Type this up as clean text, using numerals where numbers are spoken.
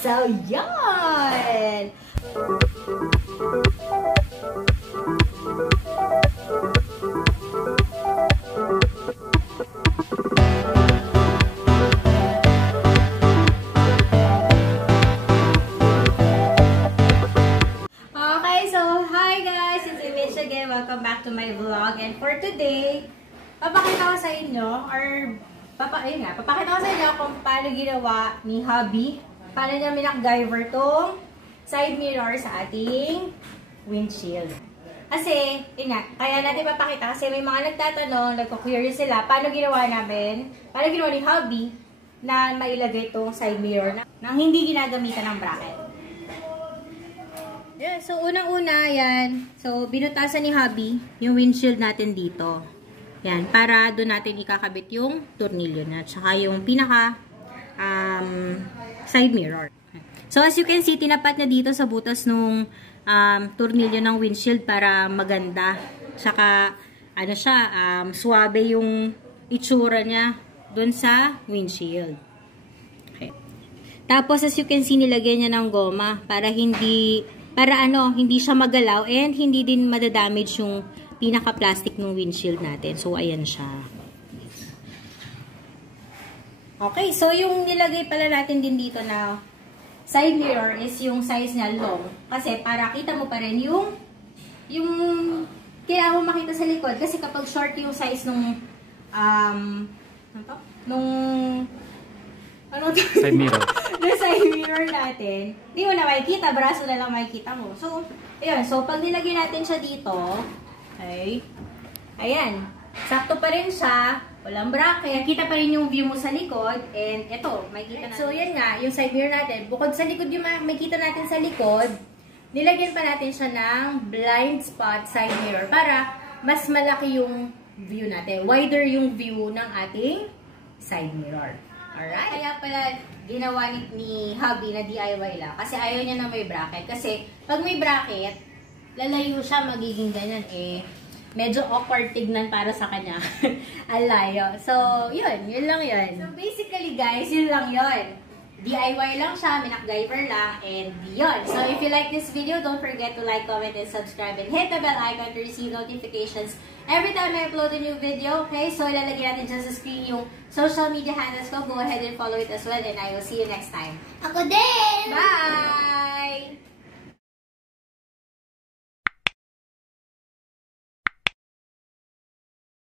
So, yan! Welcome back to my vlog. And for today, papakita ko sa inyo, papakita ko sa inyo kung paano ginawa ni hubby, paano niya minakgiver tong side mirror sa ating windshield. Kasi, kaya natin papakita kasi may mga nagtatanong, nagko-query sila, paano ginawa namin, paano ginawa ni hubby na mailagay tong side mirror nang hindi ginagamitan ng bracket. Yeah, so unang-una, yan. So, binutasan ni hubby yung windshield natin dito. Yan, para doon natin ikakabit yung tornilyo na. Tsaka yung pinaka side mirror. So, as you can see, tinapat niya dito sa butas nung tornilyo ng windshield para maganda. Tsaka, ano siya, suwabe yung itsura niya doon sa windshield. Okay. Tapos, as you can see, nilagyan niya ng goma para hindi siya magalaw and hindi din madadamage yung pinaka-plastic ng windshield natin. So, ayan siya. Okay, so yung nilagay pala natin din dito na side mirror is yung size niya long. Kasi para kita mo pa rin yung kaya mo makita sa likod. Kasi kapag short yung size nung side mirror. The side mirror natin, hindi mo na makikita, braso na lang makikita mo. So, ayun. So, pag nilagay natin siya dito, okay, ayan, sakto pa rin siya, walang bracket, kita pa rin yung view mo sa likod, and eto, makikita natin. So, yan nga, yung side mirror natin, bukod sa likod yung makikita natin sa likod, nilagyan pa natin siya ng blind spot side mirror para mas malaki yung view natin, wider yung view ng ating side mirror. Alright? Kaya pala ginawa ni hubby na DIY lang. Kasi ayaw niya na may bracket. Kasi pag may bracket, lalayo siya, magiging ganyan eh. Medyo awkward tignan para sa kanya. Alayo. So, yun lang yun. So, basically guys, yun lang yun. DIY lang siya, minakgiver lang, and yun. So, if you like this video, don't forget to like, comment, and subscribe, and hit the bell icon to receive notifications every time I upload a new video, okay? So, ilalagay natin dyan sa screen yung social media handles ko. Go ahead and follow it as well, and I will see you next time. Ako din! Bye!